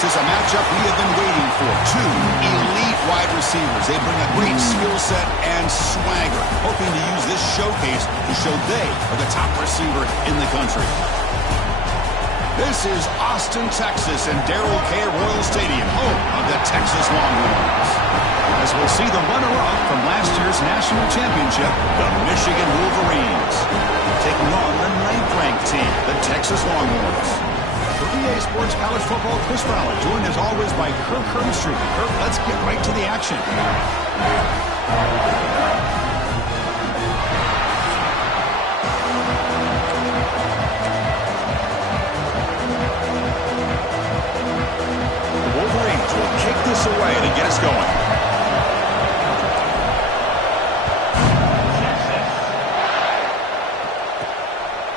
This is a matchup we have been waiting for. Two elite wide receivers. They bring a great skill set and swagger, hoping to use this showcase to show they are the top receiver in the country. This is Austin, Texas, and Darrell K. Royal Stadium, home of the Texas Longhorns. As we'll see the runner-up from last year's national championship, the Michigan Wolverines, taking on the 9th-ranked team, the Texas Longhorns. For EA Sports College Football, Chris Fowler, joined as always by Kirk Herbstreit. Kirk, let's get right to the action. The Wolverines will kick this away to get us going.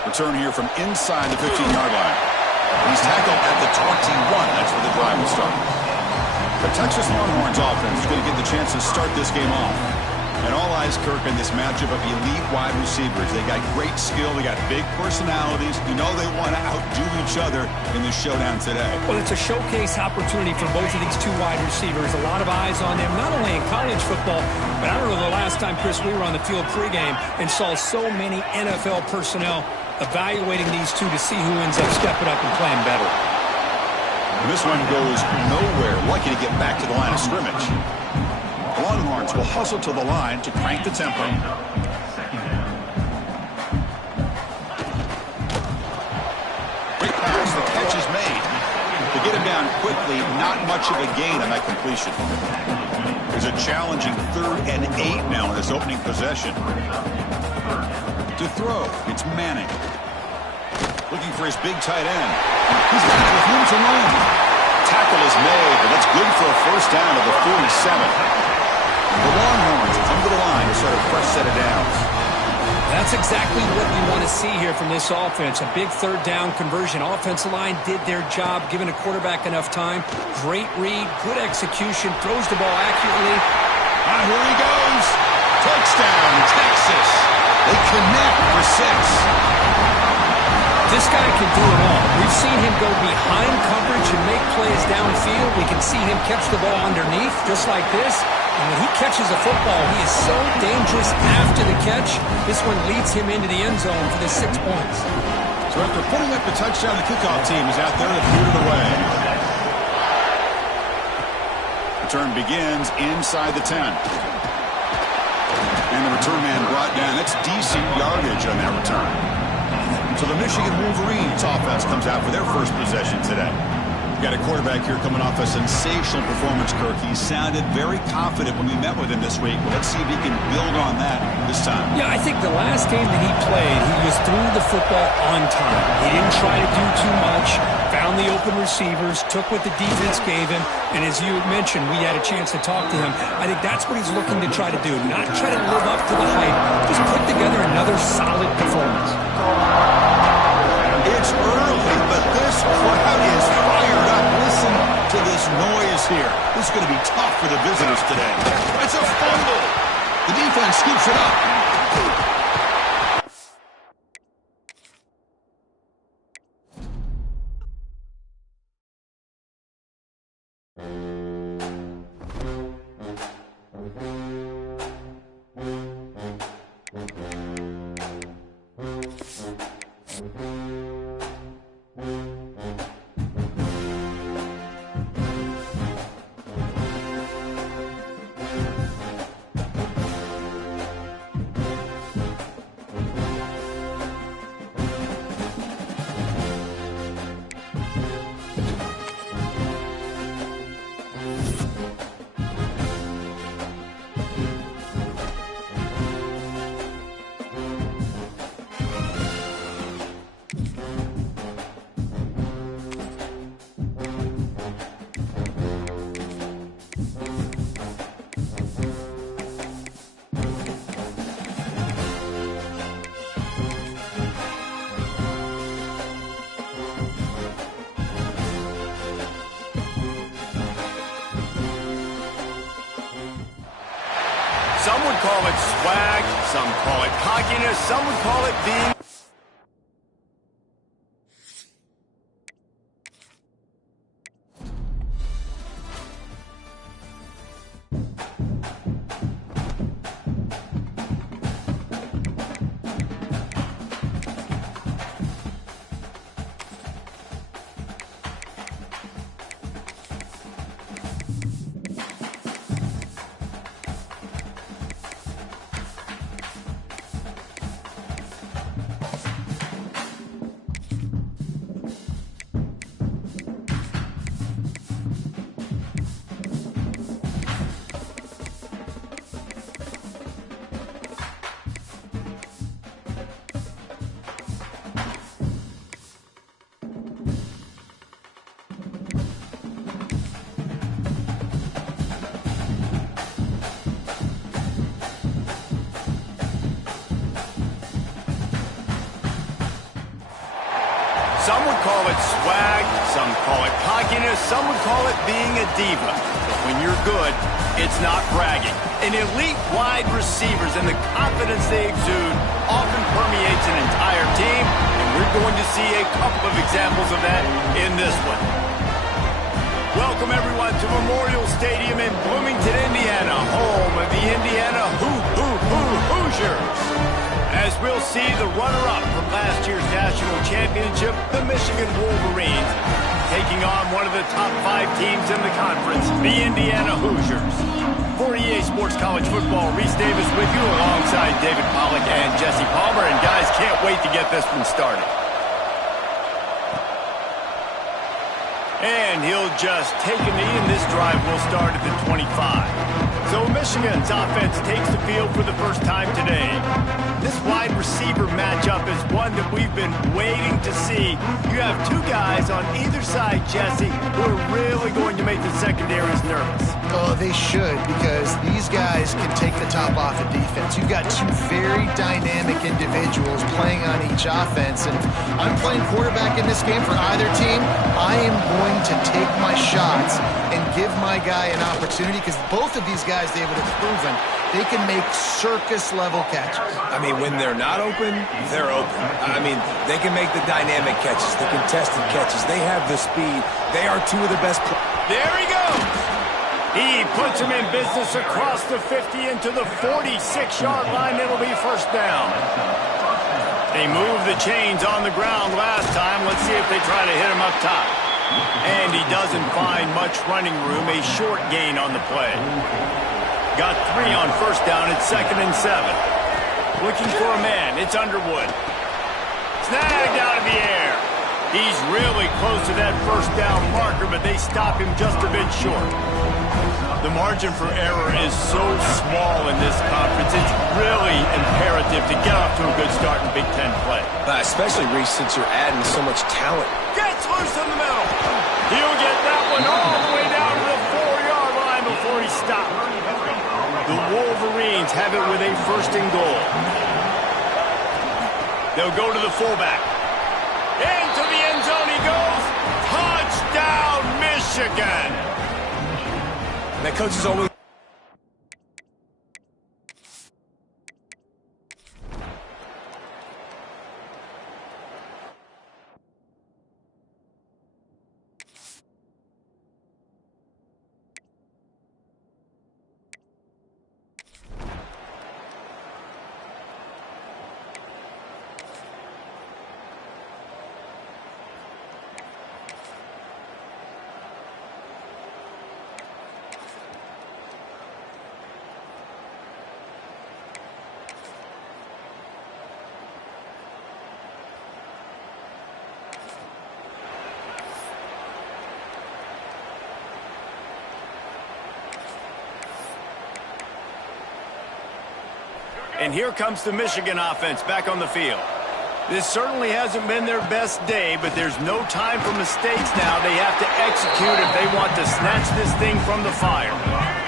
Return here from inside the 15-yard line. He's tackled at the 21. That's where the drive will start. The Texas Longhorns offense is going to get the chance to start this game off. And all eyes, Kirk, in this matchup of elite wide receivers. They got great skill. They got big personalities. You know they want to outdo each other in this showdown today. Well, it's a showcase opportunity for both of these two wide receivers. A lot of eyes on them, not only in college football, but I don't know the last time, Chris, we were on the field pregame and saw so many NFL personnel evaluating these two to see who ends up stepping up and playing better. And this one goes nowhere. Lucky to get back to the line of scrimmage. The Longhorns will hustle to the line to crank the tempo. Great pass. The catch is made. To get him down quickly, not much of a gain on that completion. There's a challenging 3rd and 8 now in his opening possession. To throw, it's Manning. Looking for his big tight end. He's got with room to run. Tackle is made, but that's good for a first down of the 47. The Longhorns come to the line to start a fresh set of downs. That's exactly what you want to see here from this offense. A big 3rd down conversion. Offensive line did their job, giving a quarterback enough time. Great read, good execution, throws the ball accurately. Here he goes. Touchdown, Texas. They connect for 6. This guy can do it all. We've seen him go behind coverage and make plays downfield. We can see him catch the ball underneath, just like this. And when he catches a football, he is so dangerous after the catch. This one leads him into the end zone for the 6 points. So after putting up the touchdown, the kickoff team is out there to boot it away. Return begins inside the 10. And the return man brought down. That's decent yardage on that return. So the Michigan Wolverines offense comes out for their first possession today. Got a quarterback here coming off a sensational performance, Kirk. He sounded very confident when we met with him this week. Let's see if he can build on that this time. Yeah, I think the last game that he played, he was through the football on time. He didn't try to do too much, found the open receivers, took what the defense gave him, and as you had mentioned, we had a chance to talk to him. I think that's what he's looking to try to do, not try to live up to the hype, just put together another solid performance. It's early, but this crowd is fired up. Listen to this noise here. This is going to be tough for the visitors today. It's a fumble. The defense scoops it up. Some would call it swag, some call it cockiness, some would call it being... Some would call it swag, some call it cockiness, some would call it being a diva. But when you're good, it's not bragging. An elite wide receivers and the confidence they exude often permeates an entire team, and we're going to see a couple of examples of that in this one. Welcome, everyone, to Memorial Stadium in Bloomington, Indiana, home of the Indiana Hoosiers. As we'll see the runner-up from last year's national championship, the Michigan Wolverines, taking on one of the top 5 teams in the conference, the Indiana Hoosiers. For EA Sports College Football, Reese Davis with you alongside David Pollack and Jesse Palmer. And guys, can't wait to get this one started. And he'll just take a knee, and this drive will start at the 25. So Michigan's offense takes the field for the first time today. This wide receiver matchup is one that we've been waiting to see. You have 2 guys on either side, Jesse, who are really going to make the secondaries nervous. Oh, they should, because these guys can take the top off of defense. You've got 2 very dynamic individuals playing on each offense, and I'm playing quarterback in this game for either team. I am going to take my shots and give my guy an opportunity, because both of these guys, David, have proven they can make circus-level catches. I mean, when they're not open, they're open. I mean, they can make the dynamic catches, the contested catches. They have the speed. They are 2 of the best players. There he goes. He puts him in business across the 50 into the 46-yard line. It'll be first down. They moved the chains on the ground last time. Let's see if they try to hit him up top. And he doesn't find much running room. A short gain on the play. Got 3 on first down. It's 2nd and 7. Looking for a man. It's Underwood. Snagged out of the air. He's really close to that first down marker, but they stop him just a bit short. The margin for error is so small in this conference. It's really imperative to get off to a good start in Big Ten play. Especially, Reese, since you're adding so much talent. Gets loose in the middle. He'll get that one all the way down to the 4-yard line before he stops. The Wolverines have it with a 1st and goal. They'll go to the fullback. Into the end zone he goes. Touchdown, Michigan. That coach is always... And here comes the Michigan offense back on the field. This certainly hasn't been their best day, but there's no time for mistakes now. They have to execute if they want to snatch this thing from the fire.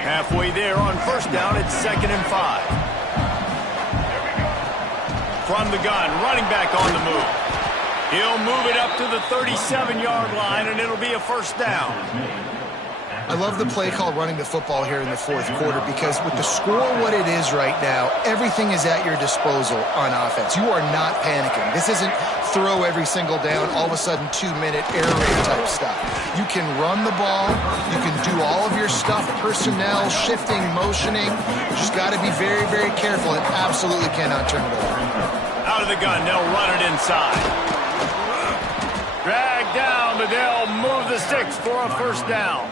Halfway there on first down, it's 2nd and 5. From the gun, running back on the move. He'll move it up to the 37-yard line, and it'll be a first down. I love the play call running the football here in the 4th quarter, because with the score what it is right now, everything is at your disposal on offense. You are not panicking. This isn't throw every single down, all of a sudden 2-minute air raid type stuff. You can run the ball. You can do all of your stuff, personnel, shifting, motioning. You just got to be very, very careful and absolutely cannot turn it over. Out of the gun, they'll run it inside. Drag down, but they'll move the sticks for a first down.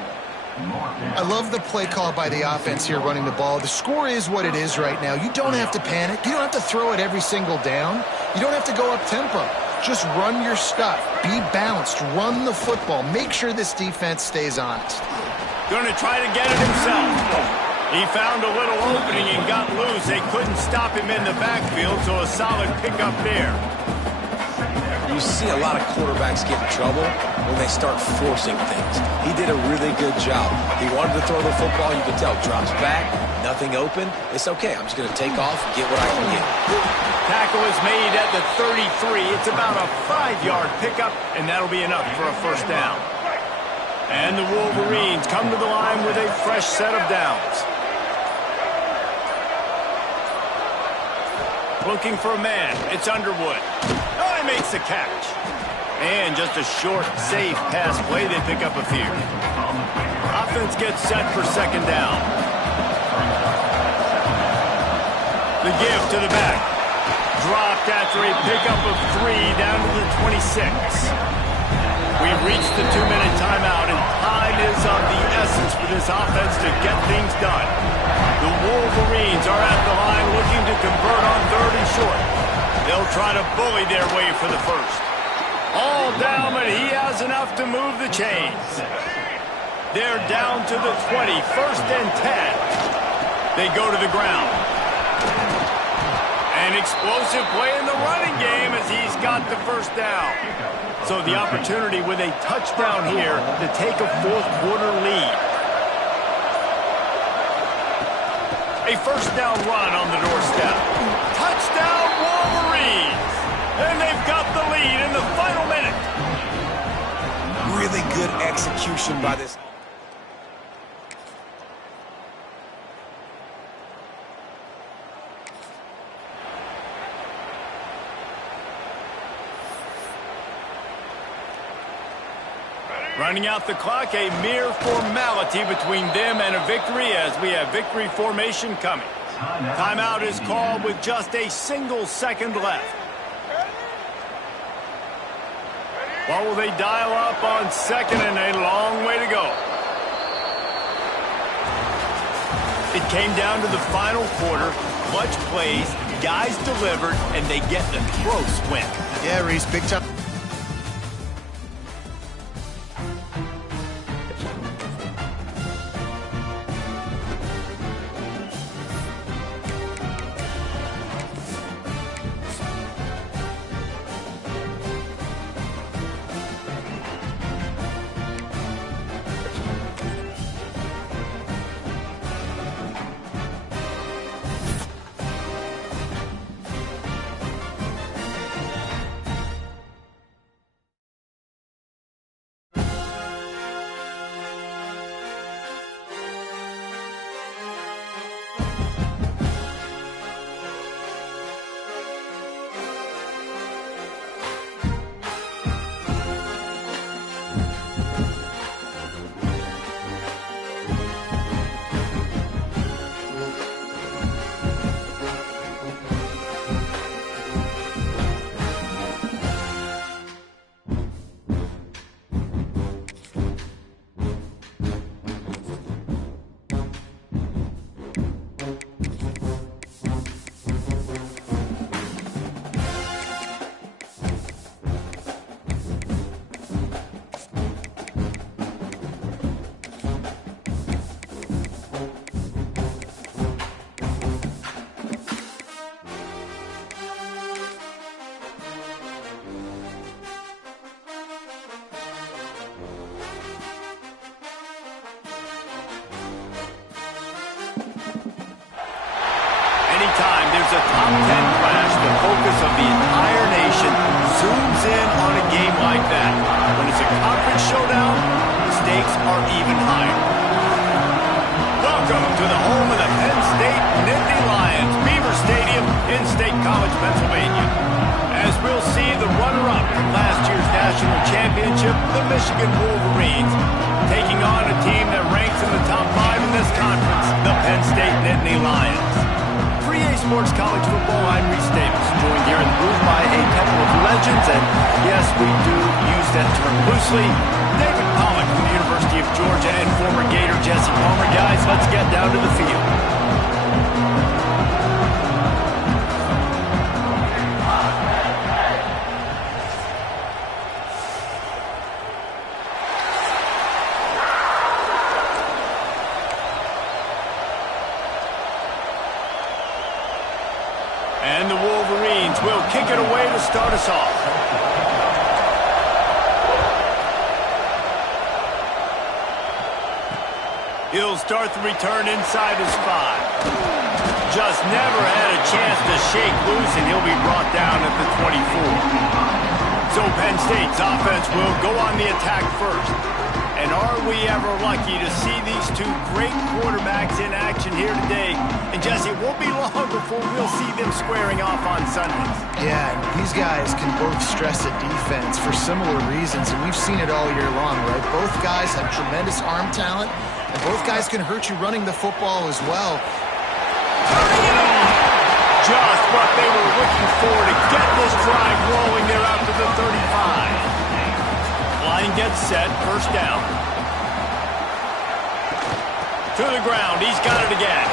I love the play call by the offense here running the ball. The score is what it is right now. You don't have to panic. You don't have to throw it every single down. You don't have to go up tempo. Just run your stuff. Be balanced. Run the football. Make sure this defense stays honest. Going to try to get it himself. He found a little opening and got loose. They couldn't stop him in the backfield, so a solid pickup there. You see a lot of quarterbacks get in trouble when they start forcing things. He did a really good job. He wanted to throw the football. You can tell. Drops back, Nothing open, it's okay. I'm just going to take off and get what I can get. Tackle is made at the 33. It's about a 5-yard pickup, and that'll be enough for a first down. And the Wolverines come to the line with a fresh set of downs. Looking for a man. It's Underwood. Oh, he makes the catch. And just a short, safe pass play. They pick up a few. Offense gets set for second down. The give to the back. Dropped after a pickup of 3 down to the 26. We've reached the 2-minute timeout, and time is of the essence for this offense to get things done. The Wolverines are at the line looking to convert on 3rd and short. They'll try to bully their way for the first. All down, but he has enough to move the chains. They're down to the 20, 1st and 10. They go to the ground. An explosive play in the running game as he's got the first down. So the opportunity with a touchdown here to take a 4th quarter lead. A first down run on the doorstep. Touchdown Wolverines! And they've got the lead in the final minute. Really good execution by this. Running out the clock, a mere formality between them and a victory as we have victory formation coming. Timeout is called with just a single second left. What will they dial up on second and a long way to go? It came down to the final quarter. Clutch plays, guys delivered, and they get the close win. Yeah, Reese, big time. Anytime there's a top 10 clash, the focus of the entire nation zooms in on a game like that. When it's a conference showdown, the stakes are even higher. Welcome to the home of the Penn State Nittany Lions, Beaver Stadium in State College, Pennsylvania. As we'll see the runner-up from last year's national championship, the Michigan Wolverines, taking on a team that ranks in the top 5 in this conference, the Penn State Nittany Lions. For EA Sports College Football, I'm Reese Davis, joined here in the booth by a couple of legends, and yes, we do use that term loosely. David Pollock from the University of Georgia and former Gator Jesse Palmer. Guys, let's get down to the field. And the Wolverines will kick it away to start us off. He'll start the return inside his 5. Just never had a chance to shake loose, and he'll be brought down at the 24. So Penn State's offense will go on the attack first. And are we ever lucky to see these two great quarterbacks in action here today? And Jesse, it won't be long before we'll see them squaring off on Sundays. Yeah, these guys can both stress a defense for similar reasons, and we've seen it all year long, right? Both guys have tremendous arm talent, and both guys can hurt you running the football as well. Turning it on! Just what they were looking for to get this drive rolling there out to the 35. Line gets set, first down. To the ground, he's got it again.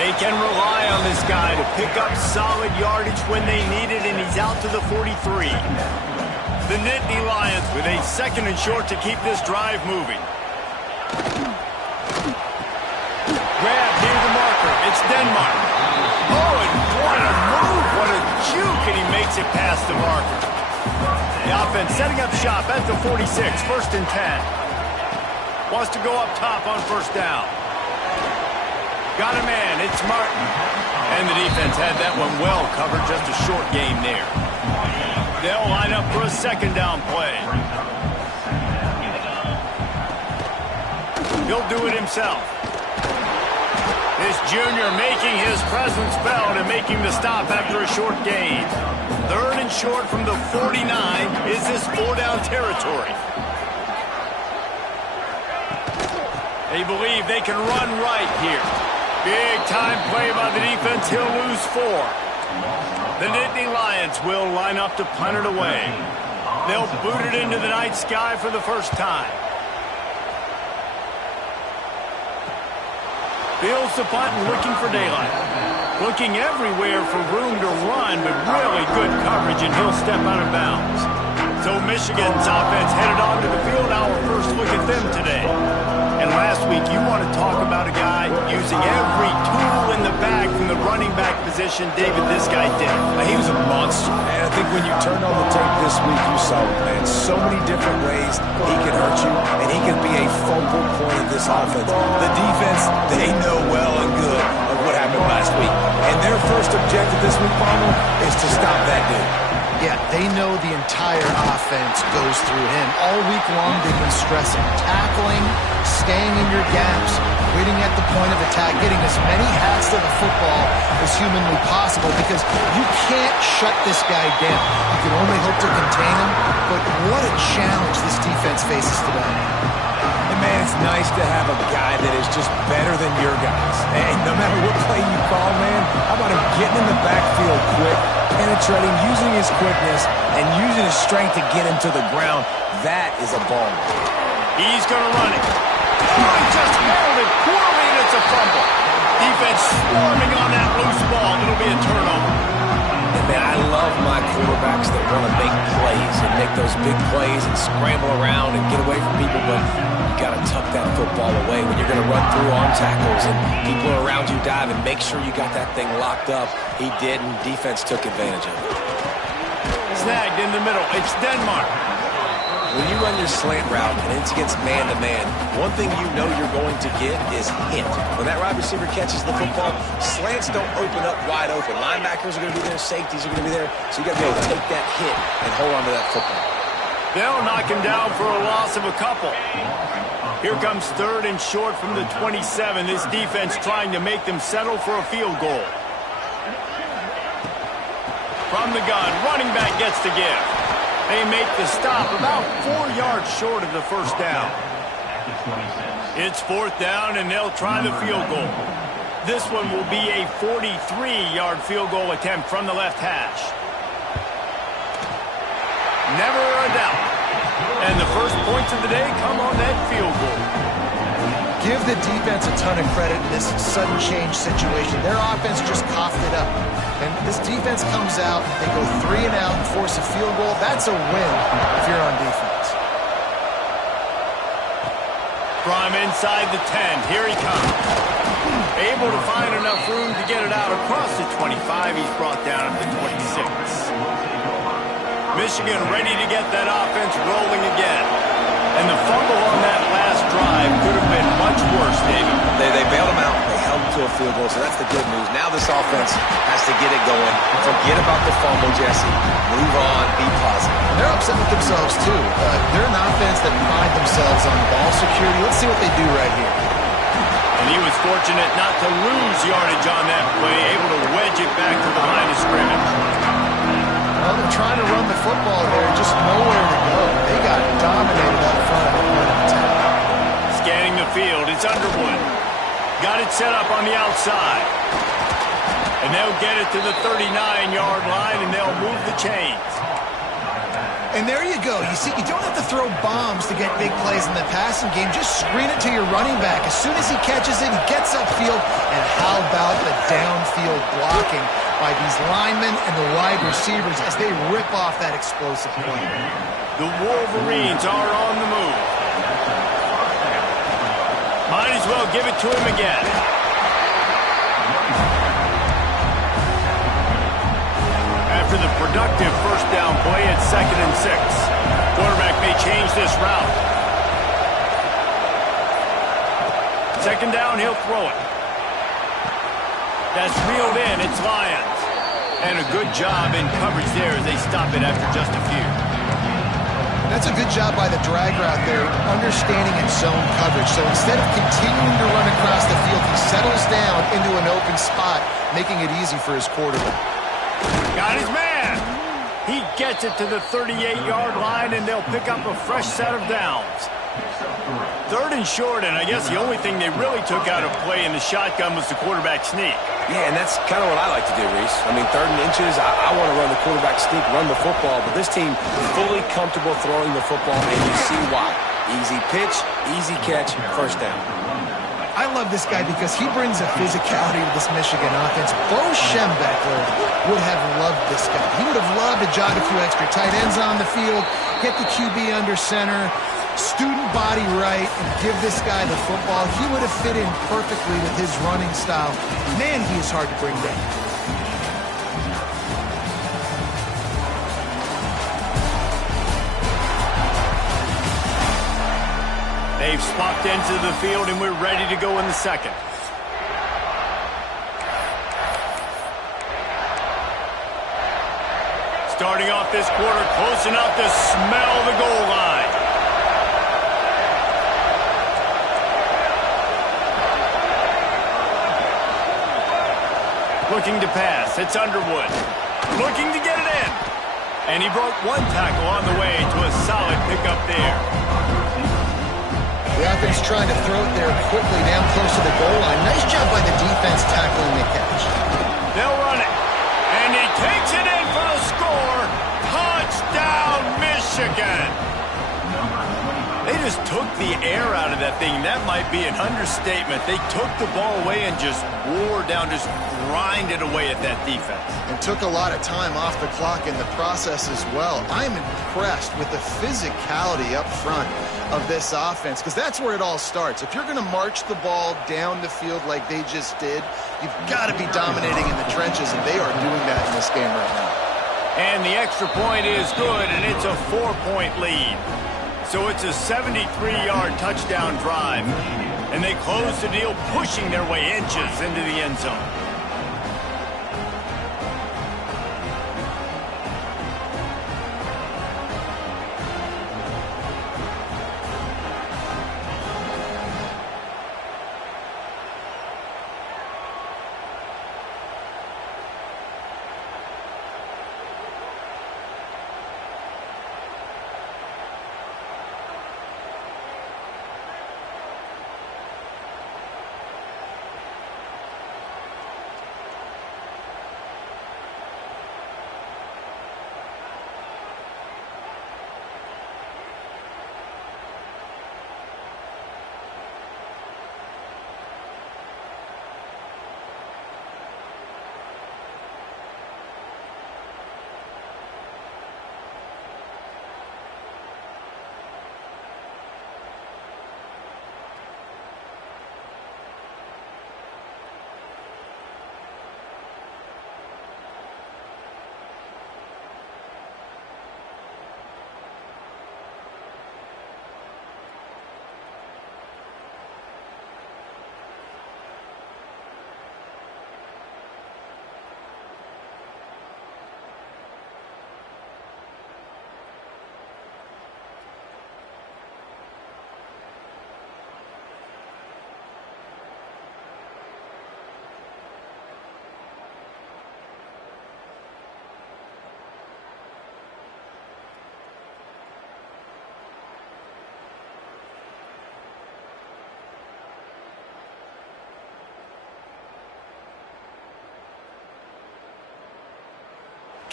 They can rely on this guy to pick up solid yardage when they need it, and he's out to the 43. The Nittany Lions with a 2nd and short to keep this drive moving. Grab near the marker, it's Denmark. Oh, and what a move, what a juke, and he makes it past the marker. The offense setting up shop at the 46, 1st and 10. Wants to go up top on first down. Got a man, it's Martin. And the defense had that one well covered, just a short game there. They'll line up for a 2nd down play. He'll do it himself. This junior making his presence felt and making the stop after a short gain. 3rd and short from the 49. Is this 4-down territory? They believe they can run right here. Big time play by the defense. He'll lose 4. The Nittany Lions will line up to punt it away. They'll boot it into the night sky for the first time. Fields the punt and looking for daylight. Looking everywhere for room to run, but really good coverage, and he'll step out of bounds. So Michigan's offense headed onto the field. Our first look at them today. And last week, you want to talk about a guy using every tool in the bag from the running back position. David, this guy did. He was a monster, man. I think when you turned on the tape this week, you saw him, man. So many different ways he can hurt you, and he can be a focal point of this offense. The defense, they know well and good of what happened last week. And their first objective this week, Palmer, is to stop that dude. Yeah, they know the entire offense goes through him. All week long, they've been stressing tackling, staying in your gaps, waiting at the point of attack, getting as many hats to the football as humanly possible, because you can't shut this guy down. You can only hope to contain him, but what a challenge this defense faces today. And man, it's nice to have a guy that is just better than your guys. And no matter what play you call, man, how about him getting in the backfield quick, penetrating, using his quickness, and using his strength to get him to the ground? That is a ball. He's going to run it. Oh, he just handled it poorly, and it's a fumble. Defense swarming on that loose ball. It'll be a turnover. And man, I love my quarterbacks that want to make plays and make those big plays and scramble around and get away from people, but you got to tuck that football away when you're going to run through arm tackles and people around you dive, and make sure you got that thing locked up. He did, and defense took advantage of it. Snagged in the middle. It's Denmark. When you run your slant route and it's against man-to-man, one thing you know you're going to get is hit. When that wide receiver catches the football, slants don't open up wide open. Linebackers are going to be there, safeties are going to be there, so you got to be able to take that hit and hold on to that football. They'll knock him down for a loss of a couple. Here comes 3rd and short from the 27. This defense trying to make them settle for a field goal. From the gun, running back gets the give. They make the stop about 4 yards short of the first down. It's 4th down, and they'll try the field goal. This one will be a 43-yard field goal attempt from the left hash. Never a doubt. And the first points of the day come on that field goal. Give the defense a ton of credit in this sudden change situation. Their offense just coughed it up. And this defense comes out, they go 3 and out and force a field goal. That's a win if you're on defense. From inside the 10, here he comes. Able to find enough room to get it out across the 25. He's brought down at the 26. Michigan ready to get that offense rolling again. And the fumble on that last drive could have been much worse, David. They bailed him out. They held him to a field goal, so that's the good news. Now this offense has to get it going. Forget about the fumble, Jesse. Move on. Be positive. And they're upset with themselves, too. They're an offense that pride themselves on ball security. Let's see what they do right here. And he was fortunate not to lose yardage on that play, able to wedge it back to the line of scrimmage. Well, they're trying to run the football there, just nowhere to go. They got dominated up front at point of attack. Scanning the field, it's Underwood. Got it set up on the outside. And they'll get it to the 39-yard line, and they'll move the chains. And there you go. You see, you don't have to throw bombs to get big plays in the passing game. Just screen it to your running back. As soon as he catches it, he gets upfield. And how about the downfield blocking by these linemen and the wide receivers as they rip off that explosive play. The Wolverines are on the move. Might as well give it to him again. After the productive first down play at 2nd and 6. Quarterback may change this route. 2nd down, he'll throw it. That's reeled in, it's Lions. And a good job in coverage there as they stop it after just a few. That's a good job by the drag route there, understanding its zone coverage. So instead of continuing to run across the field, he settles down into an open spot, making it easy for his quarterback. Got his man. He gets it to the 38-yard line, and they'll pick up a fresh set of downs. 3rd and short, and I guess the only thing they really took out of play in the shotgun was the quarterback sneak. Yeah, and that's kind of what I like to do, Reese. I mean, 3rd and inches, I want to run the quarterback sneak, run the football, but this team fully comfortable throwing the football, and you see why. Easy pitch, easy catch, first down. I love this guy because he brings a physicality to this Michigan offense. Bo Schembechler would have loved this guy. He would have loved to jog a few extra tight ends on the field, get the QB under center, student body right, and give this guy the football. He would have fit in perfectly with his running style. Man, he is hard to bring down. They've swapped into the field, and we're ready to go in the second. Starting off this quarter, close enough to smell the goal line. Looking to pass, it's Underwood. Looking to get it in. And he broke one tackle on the way to a solid pickup there. The offense trying to throw it there quickly down close to the goal line. Nice job by the defense tackling the catch. They'll run it. And he takes it in for the score. Touchdown, Michigan. They just took the air out of that thing. That might be an understatement. They took the ball away and just wore down, just grinded away at that defense. And took a lot of time off the clock in the process as well. I'm impressed with the physicality up front of this offense, because that's where it all starts. If you're going to march the ball down the field like they just did, you've got to be dominating in the trenches, and they are doing that in this game right now. And the extra point is good, and it's a 4-point lead. So it's a 73-yard touchdown drive. And they close the deal, pushing their way inches into the end zone.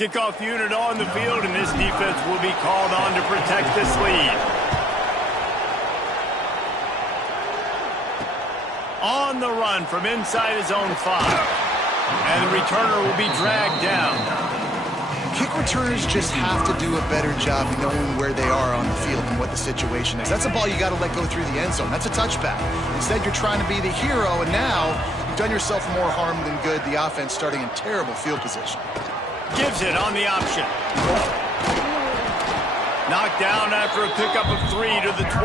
Kickoff unit on the field, and this defense will be called on to protect this lead. On the run from inside his own 5. And the returner will be dragged down. Kick returners just have to do a better job knowing where they are on the field and what the situation is. That's a ball you got to let go through the end zone. That's a touchback. Instead, you're trying to be the hero, and now you've done yourself more harm than good. The offense starting in terrible field position. Gives it on the option. Knocked down after a pickup of 3 to the 12.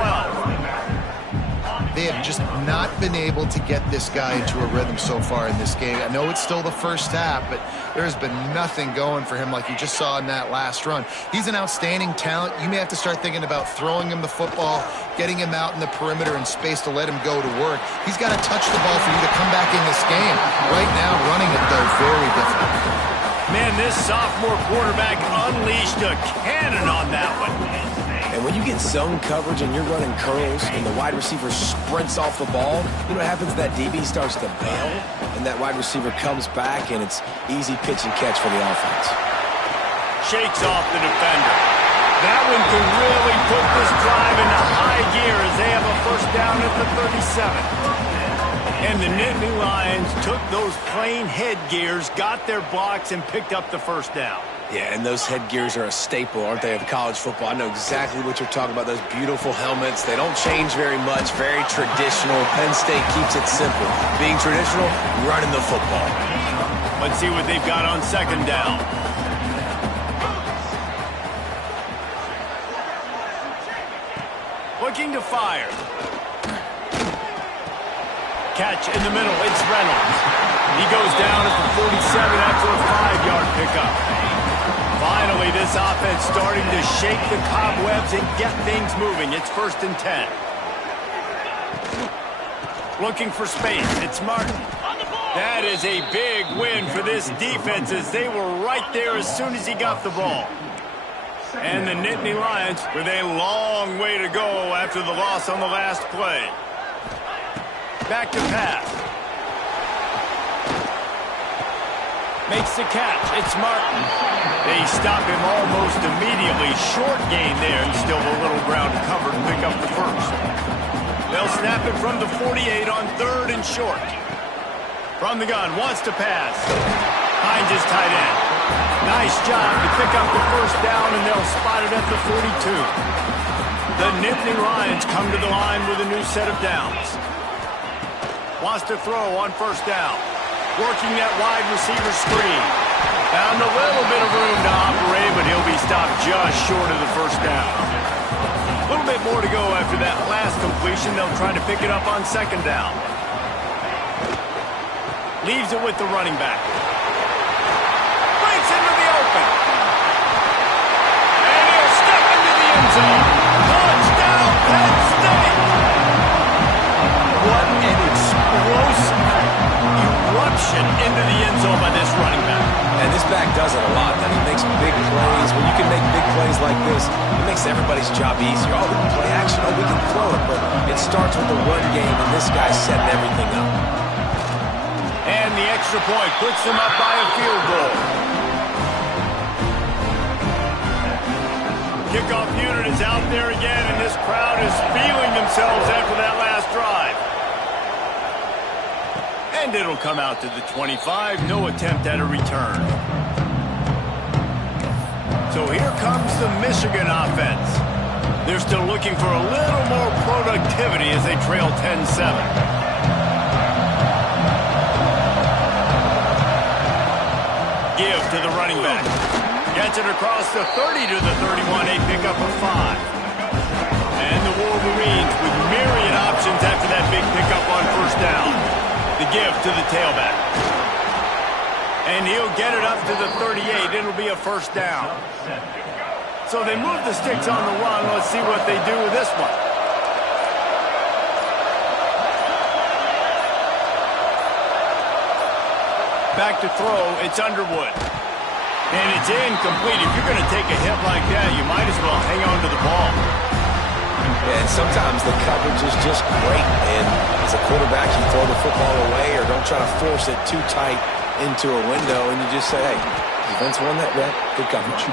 They have just not been able to get this guy into a rhythm so far in this game. I know it's still the first half, but there's been nothing going for him like you just saw in that last run. He's an outstanding talent. You may have to start thinking about throwing him the football, getting him out in the perimeter in space to let him go to work. He's got to touch the ball for you to come back in this game. Right now, running it, though, very difficult. Man, this sophomore quarterback unleashed a cannon on that one. And when you get zone coverage and you're running curls and the wide receiver sprints off the ball, you know what happens? That DB starts to bail, and that wide receiver comes back, and it's easy pitch and catch for the offense. Shakes off the defender. That one can really put this drive into high gear as they have a first down at the 37. And the Nittany Lions took those plain headgears, got their blocks, and picked up the first down. Yeah, and those headgears are a staple, aren't they, of college football? I know exactly what you're talking about, those beautiful helmets. They don't change very much, very traditional. Penn State keeps it simple. Being traditional, running the football. Let's see what they've got on second down. Looking to fire. Catch in the middle, it's Reynolds. He goes down at the 47 after a 5-yard pickup. Finally, this offense starting to shake the cobwebs and get things moving. It's 1st and 10. Looking for space, it's Martin. That is a big win for this defense as they were right there as soon as he got the ball. And the Nittany Lions with a long way to go after the loss on the last play. Back to pass. Makes the catch. It's Martin. They stop him almost immediately. Short gain there, and still a little ground to cover to pick up the first. They'll snap it from the 48 on 3rd and short. From the gun, wants to pass. Finds his tight end. Nice job to pick up the first down, and they'll spot it at the 42. The Nittany Lions come to the line with a new set of downs. Wants to throw on 1st down. Working that wide receiver screen. Found a little bit of room to operate, but he'll be stopped just short of the first down. A little bit more to go after that last completion. They'll try to pick it up on 2nd down. Leaves it with the running back. Breaks into the open. And he'll step into the end zone. Touchdown, Penn State! What an explosive eruption into the end zone by this running back. And this back does it a lot. He makes big plays. When you can make big plays like this, it makes everybody's job easier. Oh, we can play action. Oh, we can throw it. But it starts with the run game, and this guy's setting everything up. And the extra point puts them up by a field goal. Kickoff unit is out there again, and this crowd is feeling themselves after that last drive. And it'll come out to the 25. No attempt at a return. So here comes the Michigan offense. They're still looking for a little more productivity as they trail 10-7. Give to the running back. Gets it across the 30 to the 31. A pickup of 5. And the Wolverines with myriad options after that big pickup on 1st down. The give to the tailback. And he'll get it up to the 38. It'll be a 1st down. So they move the sticks on the run. Let's see what they do with this one. Back to throw. It's Underwood. And it's incomplete. If you're going to take a hit like that, you might as well hang on to the ball. And sometimes the coverage is just great. And as a quarterback, you throw the football away or don't try to force it too tight. into a window, and you just say, hey, defense won that rep, good coverage.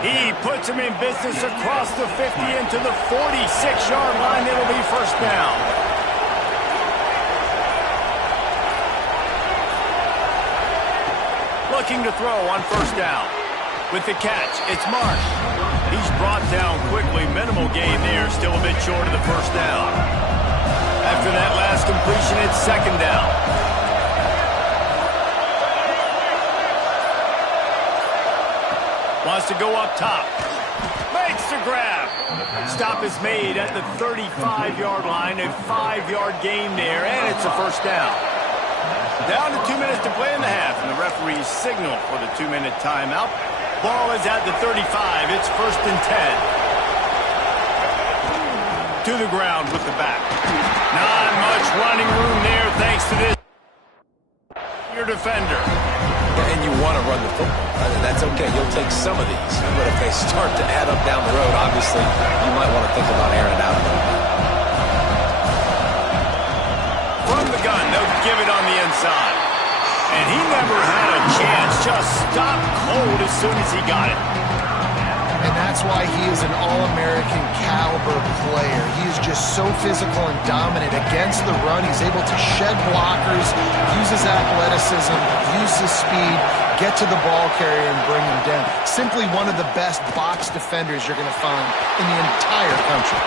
He puts him in business across the 50 into the 46-yard line. It'll be first down. Looking to throw on first down. With the catch, it's Marsh. He's brought down quickly. Minimal gain there. Still a bit short of the first down. After that last completion, it's second down. Wants to go up top. Makes the grab. Stop is made at the 35-yard line. A 5-yard gain there, and it's a first down. Down to 2 minutes to play in the half, and the referees signal for the 2-minute timeout. Ball is at the 35. It's first and 10. To the ground with the back. Not much running room there thanks to this. Your defender. And you want to run the football. That's okay. You'll take some of these. But if they start to add up down the road, obviously, you might want to think about airing it out a little bit. From the gun, they'll give it on the inside. And he never had a chance. Just stopped cold as soon as he got it. And that's why he is an All-American caliber player. He is just so physical and dominant against the run. He's able to shed blockers, use his athleticism, use his speed, get to the ball carrier and bring him down. Simply one of the best box defenders you're going to find in the entire country.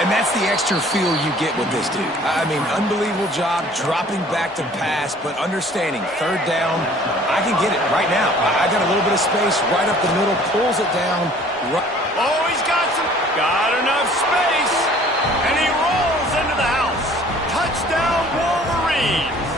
And that's the extra feel you get with this dude. I mean, unbelievable job dropping back to pass, but understanding third down, I can get it right now. I got a little bit of space right up the middle, pulls it down. Oh, he's got enough space, and he rolls into the house. Touchdown, Wolverines.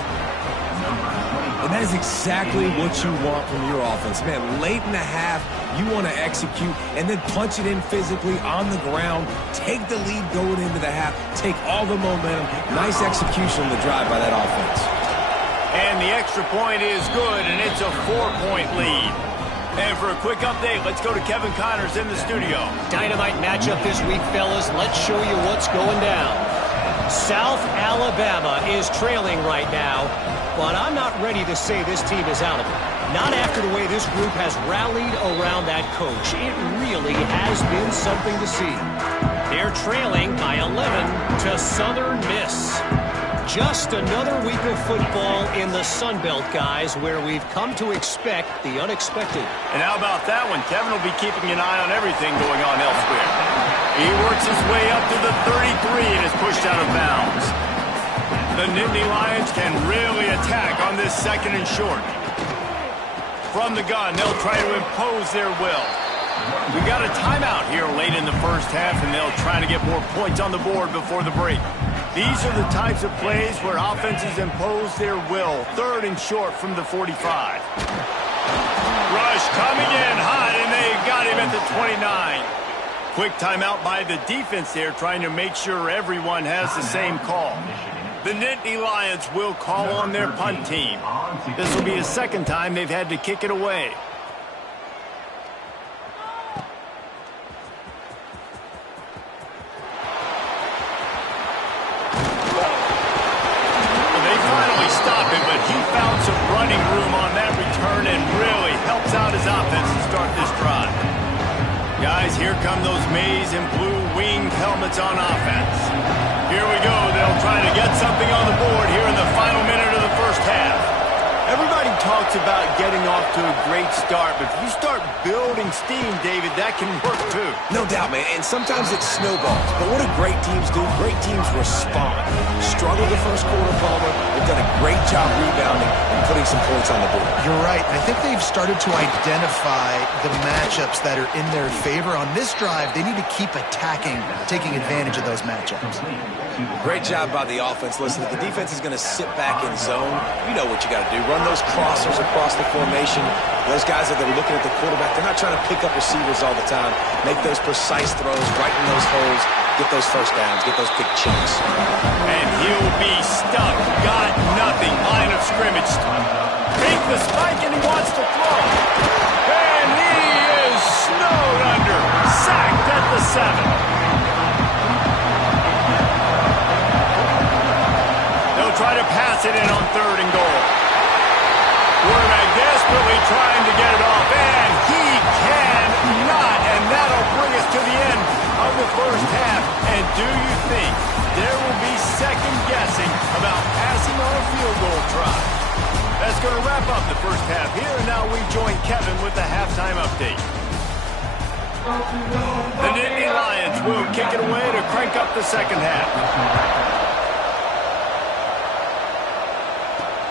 And that is exactly what you want from your offense. Man, late in the half, you want to execute and then punch it in physically on the ground. Take the lead going into the half. Take all the momentum. Nice execution on the drive by that offense. And the extra point is good, and it's a 4-point lead. And for a quick update, let's go to Kevin Connors in the studio. Dynamite matchup this week, fellas. Let's show you what's going down. South Alabama is trailing right now, but I'm not ready to say this team is out of it. Not after the way this group has rallied around that coach. It really has been something to see. They're trailing by 11 to Southern Miss. Just another week of football in the Sun Belt, guys, where we've come to expect the unexpected. And how about that one? Kevin will be keeping an eye on everything going on elsewhere. He works his way up to the 33 and is pushed out of bounds. The Nittany Lions can really attack on this second and short. From the gun, they'll try to impose their will. We got a timeout here late in the first half, and they'll try to get more points on the board before the break. These are the types of plays where offenses impose their will. Third and short from the 45. Rush coming in hot, and they got him at the 29. Quick timeout by the defense there, trying to make sure everyone has the same call. The Nittany Lions will call on their punt team. This will be the second time they've had to kick it away. They finally stop him, but he found some running room on that return and really helps out his offense to start this drive. Guys, here come those maize and blue winged helmets on offense. Here we go. They'll try to get something on the board here in the final minute of the first half. Everybody talks about getting off to a great start, but if you start building steam, David, that can work too. No doubt, man, and sometimes it snowballs. But what do great teams do? Great teams respond. Struggled the first quarter, Palmer. They've done a great job rebounding and putting some points on the board. You're right. I think they've started to identify the matchups that are in their favor. On this drive, they need to keep attacking, taking advantage of those matchups. Great job by the offense. Listen, if the defense is going to sit back in zone, you know what you got to do. Run those crossers across the formation. Those guys that are looking at the quarterback, they're not trying to pick up receivers all the time. Make those precise throws right in those holes. Get those first downs. Get those big chunks. And he'll be stuck. Got nothing. Line of scrimmage. Take the spike, and he wants to throw. And he is snowed under. Sacked at the 7. They'll try to pass it in on 3rd and goal. going to wrap up the first half here, and now we join Kevin with the halftime update. The Nittany Lions will kick it away to crank up the second half.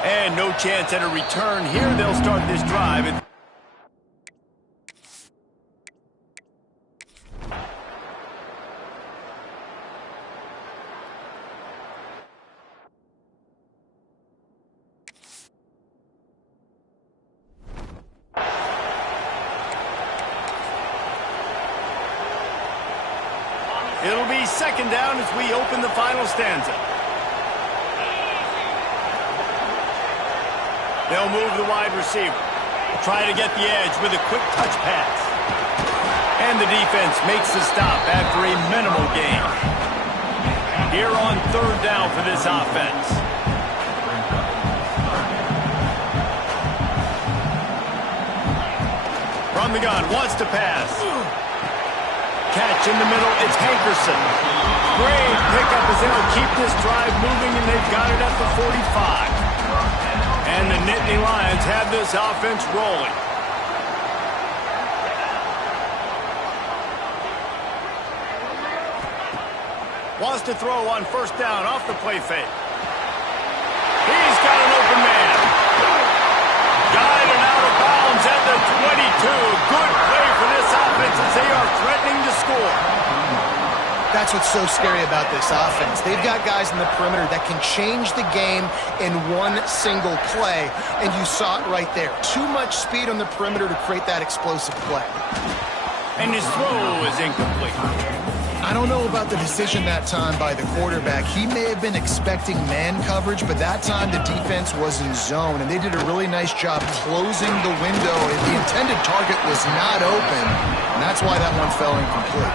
And no chance at a return here. They'll start this drive. It'll be second down as we open the final stanza. They'll move the wide receiver. Try to get the edge with a quick touch pass. And the defense makes the stop after a minimal gain. Here on third down for this offense. From the gun, wants to pass. Catch in the middle, it's Hankerson. Great pickup as they'll keep this drive moving, and they've got it at the 45. And the Nittany Lions have this offense rolling. Wants to throw on first down off the play fake. He's got an open man. Guided out of bounds at the 22. Good play for this offense as they are threatening to score. That's what's so scary about this offense. They've got guys in the perimeter that can change the game in one single play, and you saw it right there. Too much speed on the perimeter to create that explosive play. And his throw is incomplete. I don't know about the decision that time by the quarterback. He may have been expecting man coverage, but that time the defense was in zone, and they did a really nice job closing the window. The intended target was not open, and that's why that one fell incomplete.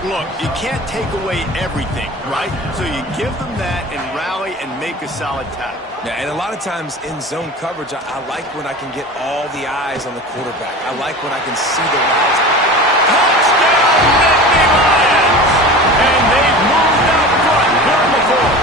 Look, you can't take away everything, right? So you give them that and rally and make a solid tackle. Yeah, and a lot of times in zone coverage, I like when I can get all the eyes on the quarterback. I like when I can see the routes. Touchdown, Nittany Lions! And they've moved out front here in the fourth.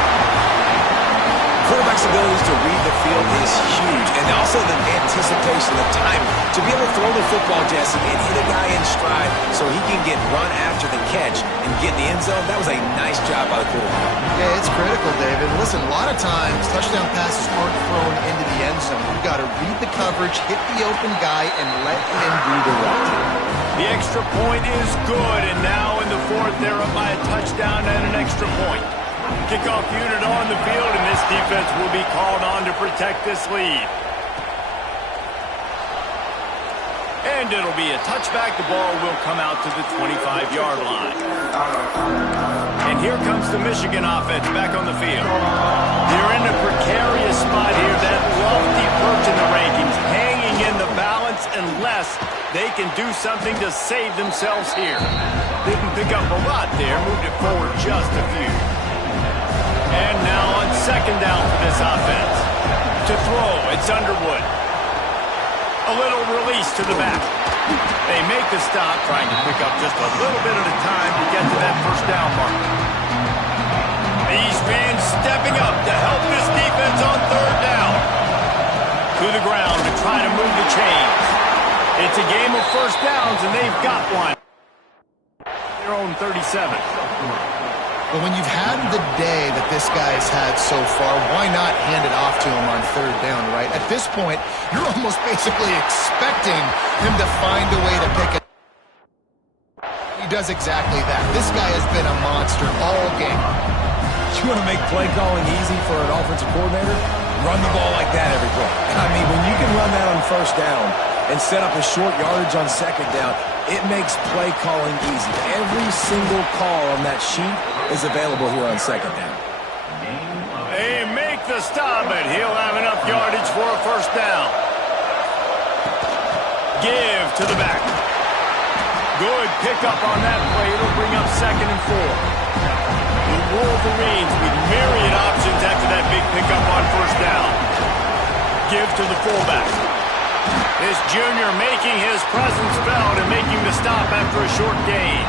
Quarterback's ability to read the field is huge, and also the anticipation, the time to be able to throw the football, Jesse, and hit a guy in stride so he can get run after the catch and get in the end zone. That was a nice job by the quarterback. Yeah, it's critical, David. Listen, a lot of times touchdown passes aren't thrown into the end zone. You've got to read the coverage, hit the open guy, and let him do the rest. The extra point is good, and now in the fourth, they're up by a touchdown and an extra point. Kickoff unit on the field, and this defense will be called on to protect this lead. And it'll be a touchback. The ball will come out to the 25-yard line. And here comes the Michigan offense back on the field. They're in a precarious spot here, that lofty perch in the rankings, hanging in the balance unless they can do something to save themselves here. Didn't pick up a lot there, moved it forward just a few. And now on second down for this offense. To throw, it's Underwood. A little release to the back. They make the stop, trying to pick up just a little bit at a time to get to that first down mark. These fans stepping up to help this defense on third down. To the ground to try to move the chains. It's a game of first downs, and they've got one. Their own 37. But when you've had the day that this guy has had so far, why not hand it off to him on third down, right? At this point, you're almost basically expecting him to find a way to pick it. He does exactly that. This guy has been a monster all game. You want to make play calling easy for an offensive coordinator? Run the ball like that every play. I mean, when you can run that on first down and set up a short yardage on second down, it makes play calling easy. Every single call on that sheet is available here on second down. They make the stop, and he'll have enough yardage for a first down. Give to the back. Good pickup on that play. It'll bring up second and 4. The Wolverines with myriad options after that big pickup on first down. Give to the fullback. This junior making his presence felt and making the stop after a short gain.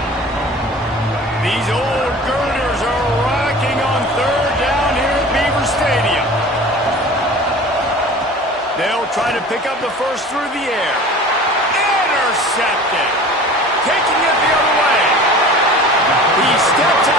These old girders are rocking on third down here at Beaver Stadium. They'll try to pick up the first through the air. Intercepted. Taking it the other way. He steps out.